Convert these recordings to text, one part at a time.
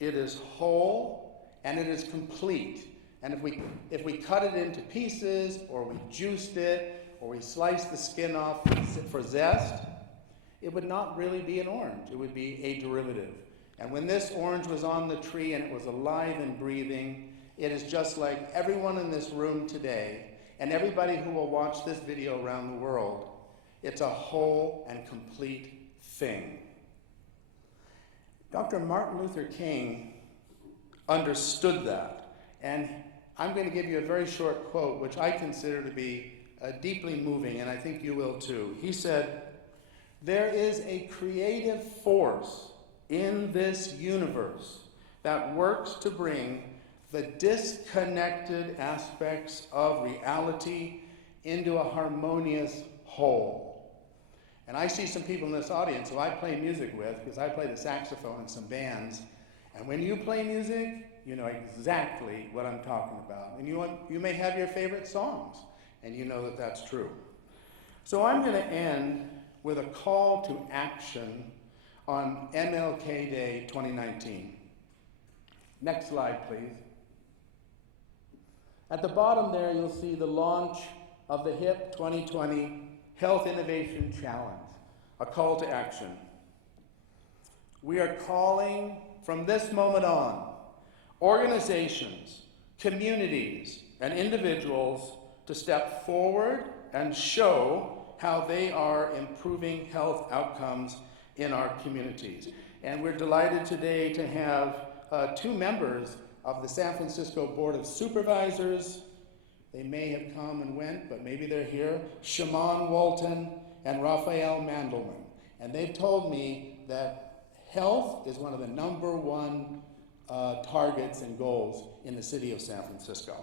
It is whole and it is complete. And if we cut it into pieces, or we juiced it, or we sliced the skin off for zest, it would not really be an orange. It would be a derivative. And when this orange was on the tree and it was alive and breathing, it is just like everyone in this room today and everybody who will watch this video around the world. It's a whole and complete thing. Dr. Martin Luther King understood that. And I'm going to give you a very short quote, which I consider to be deeply moving, and I think you will too. He said, "There is a creative force in this universe that works to bring the disconnected aspects of reality into a harmonious whole." And I see some people in this audience who I play music with, because I play the saxophone in some bands. And when you play music, you know exactly what I'm talking about. And you may have your favorite songs, and you know that that's true. So I'm going to end with a call to action on MLK Day 2019. Next slide, please. At the bottom there, you'll see the launch of the HIP 2020 Health Innovation Challenge, a call to action. We are calling from this moment on organizations, communities, and individuals to step forward and show how they are improving health outcomes in our communities. And we're delighted today to have two members of the San Francisco Board of Supervisors. They may have come and went, but maybe they're here. Shimon Walton and Raphael Mandelman. And they've told me that health is one of the #1 targets and goals in the city of San Francisco.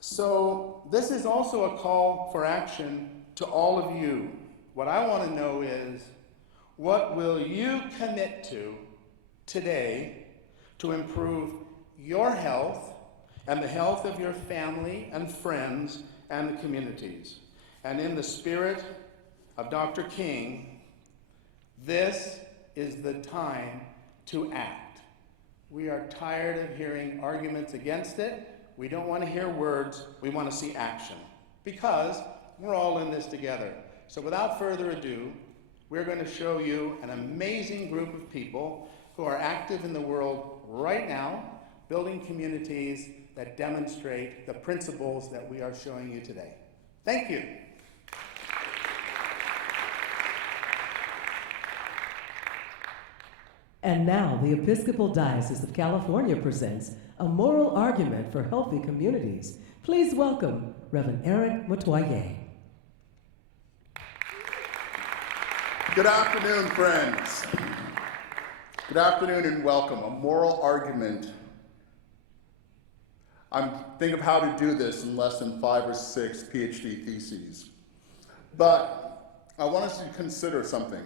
So this is also a call for action to all of you. What I want to know is, what will you commit to today to improve your health and the health of your family and friends and the communities? And in the spirit of Dr. King, this is the time to act. We are tired of hearing arguments against it. We don't want to hear words, we want to see action, because we're all in this together. So without further ado, we're going to show you an amazing group of people who are active in the world right now, building communities that demonstrate the principles that we are showing you today. Thank you. And now, the Episcopal Diocese of California presents a moral argument for healthy communities. Please welcome Reverend Eric Metoyer. Good afternoon, friends. Good afternoon and welcome. A moral argument. I'm thinking of how to do this in less than 5 or 6 PhD theses. But I want us to consider something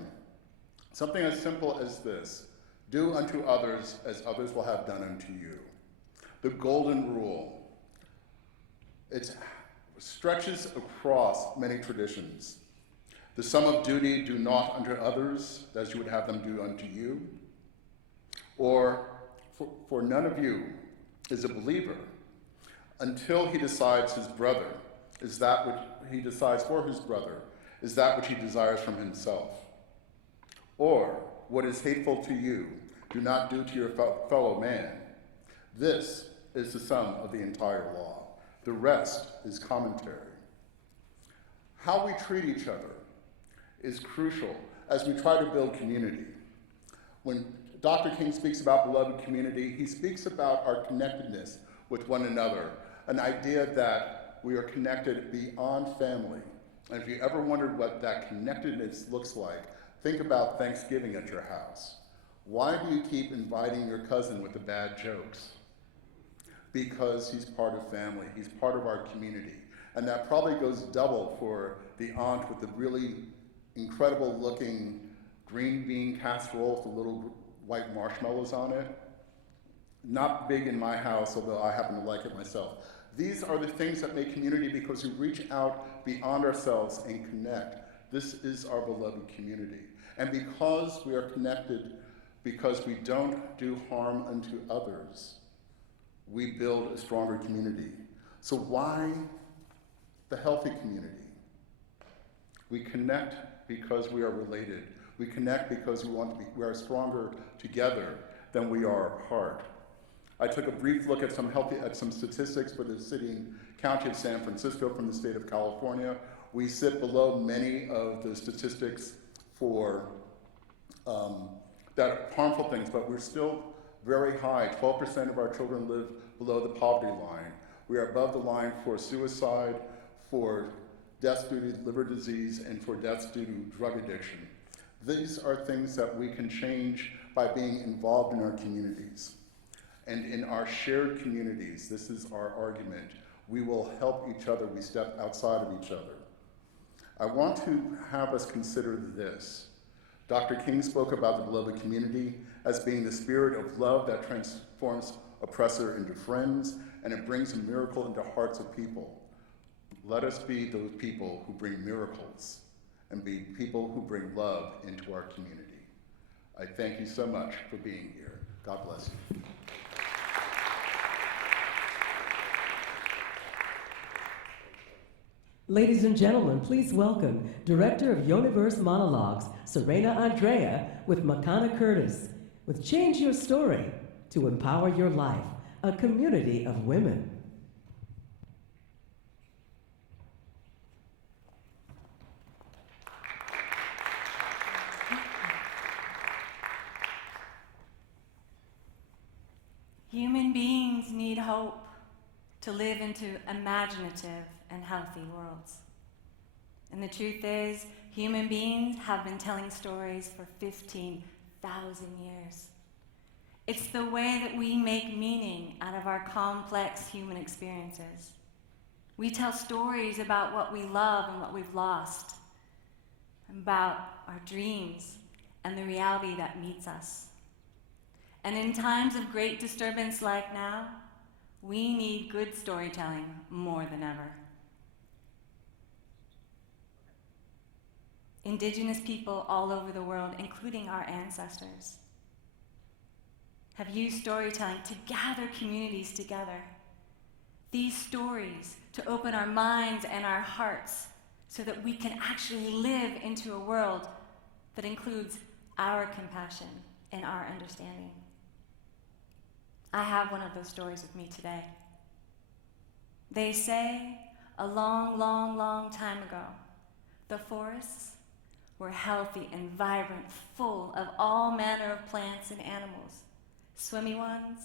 as simple as this. Do unto others as others will have done unto you. The golden rule. It stretches across many traditions. The sum of duty, do not unto others as you would have them do unto you. Or, for none of you is a believer until he decides his brother is that which he decides for his brother is that which he desires from himself. Or, what is hateful to you, do not do to your fellow man. This is the sum of the entire law. The rest is commentary. How we treat each other is crucial as we try to build community. When Dr. King speaks about beloved community, he speaks about our connectedness with one another, an idea that we are connected beyond family. And if you ever wondered what that connectedness looks like, think about Thanksgiving at your house. Why do you keep inviting your cousin with the bad jokes? Because he's part of family, he's part of our community. And that probably goes double for the aunt with the really incredible looking green bean casserole with the little white marshmallows on it. Not big in my house, although I happen to like it myself. These are the things that make community because we reach out beyond ourselves and connect. This is our beloved community. And because we are connected because we don't do harm unto others, we build a stronger community. So why the healthy community? We connect because we are related. We connect because we are stronger together than we are apart. I took a brief look at some statistics for the city and county of San Francisco from the state of California. We sit below many of the statistics for that harmful things, but we're still very high. 12% of our children live below the poverty line. We are above the line for suicide, for deaths due to liver disease, and for deaths due to drug addiction. These are things that we can change by being involved in our communities. And in our shared communities, this is our argument, we will help each other, we step outside of each other. I want to have us consider this. Dr. King spoke about the beloved community as being the spirit of love that transforms oppressor into friends, and it brings a miracle into hearts of people. Let us be those people who bring miracles and be people who bring love into our community. I thank you so much for being here. God bless you. Ladies and gentlemen, please welcome Director of Universe Monologues, Serena Andrea, with Makana Curtis, with Change Your Story to Empower Your Life, a community of women. Human beings need hope to live into imaginative and healthy worlds. And the truth is, human beings have been telling stories for 15,000 years. It's the way that we make meaning out of our complex human experiences. We tell stories about what we love and what we've lost, about our dreams and the reality that meets us. And in times of great disturbance like now, we need good storytelling more than ever. Indigenous people all over the world, including our ancestors, have used storytelling to gather communities together. These stories to open our minds and our hearts so that we can actually live into a world that includes our compassion and our understanding. I have one of those stories with me today. They say a long, long, long time ago, the forests were healthy and vibrant, full of all manner of plants and animals, swimmy ones,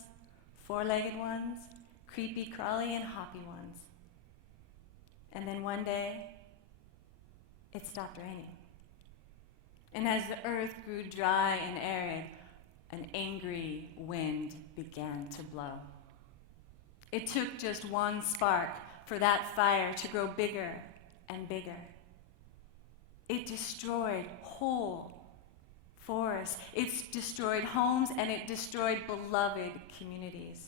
four-legged ones, creepy, crawly, and hoppy ones. And then one day, it stopped raining. And as the earth grew dry and arid, an angry wind began to blow. It took just one spark for that fire to grow bigger and bigger. It destroyed whole forests. It destroyed homes, and it destroyed beloved communities.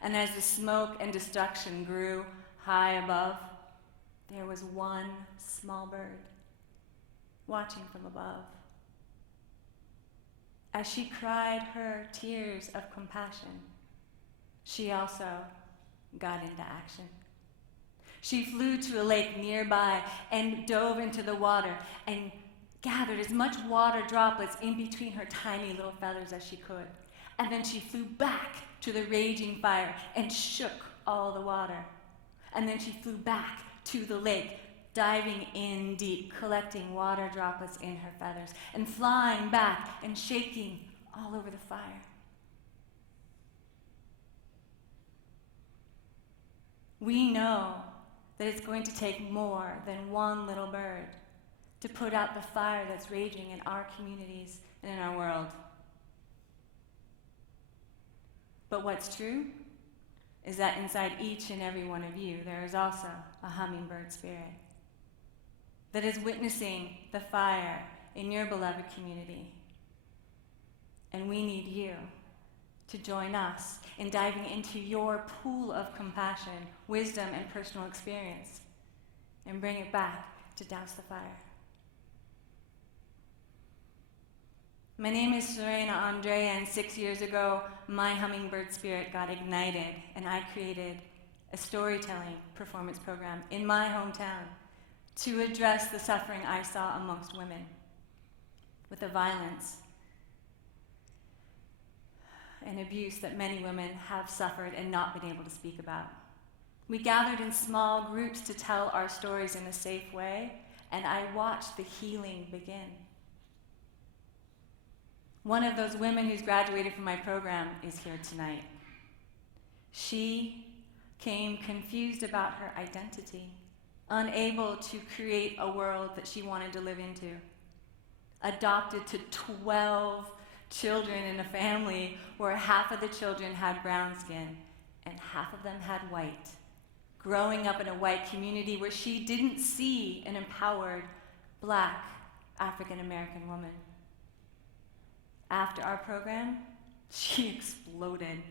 And as the smoke and destruction grew high above, there was one small bird watching from above. As she cried her tears of compassion, she also got into action. She flew to a lake nearby and dove into the water and gathered as much water droplets in between her tiny little feathers as she could. And then she flew back to the raging fire and shook all the water. And then she flew back to the lake, diving in deep, collecting water droplets in her feathers, and flying back and shaking all over the fire. We know that it's going to take more than one little bird to put out the fire that's raging in our communities and in our world. But what's true is that inside each and every one of you, there is also a hummingbird spirit that is witnessing the fire in your beloved community. And we need you to join us in diving into your pool of compassion, wisdom, and personal experience, and bring it back to douse the fire. My name is Serena Andrea, and 6 years ago, my hummingbird spirit got ignited, and I created a storytelling performance program in my hometown to address the suffering I saw amongst women with the violence and abuse that many women have suffered and not been able to speak about. We gathered in small groups to tell our stories in a safe way, and I watched the healing begin. One of those women who's graduated from my program is here tonight. She came confused about her identity, unable to create a world that she wanted to live into, adopted to 12 children in a family where half of the children had brown skin and half of them had white, growing up in a white community where she didn't see an empowered Black African American woman. After our program, she exploded.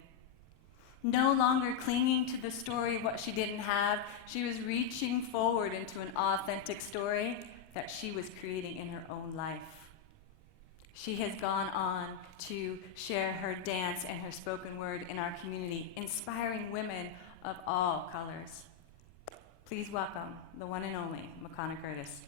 No longer clinging to the story of what she didn't have, she was reaching forward into an authentic story that she was creating in her own life. She has gone on to share her dance and her spoken word in our community, inspiring women of all colors. Please welcome the one and only Makana Curtis.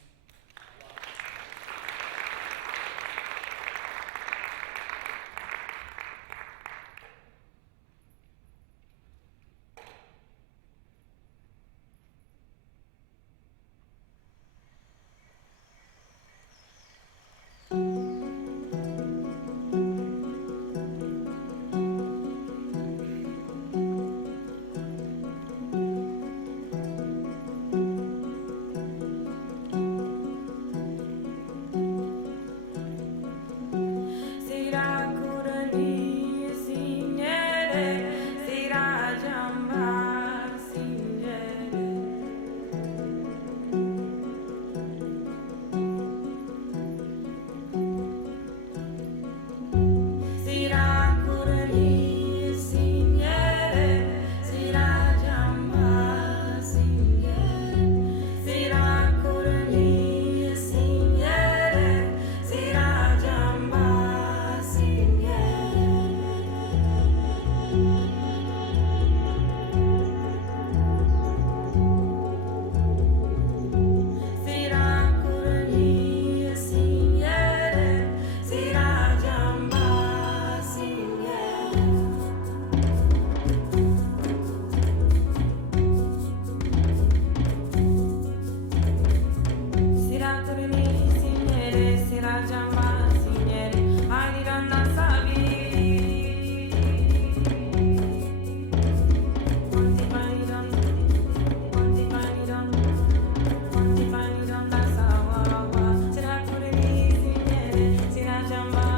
Jamba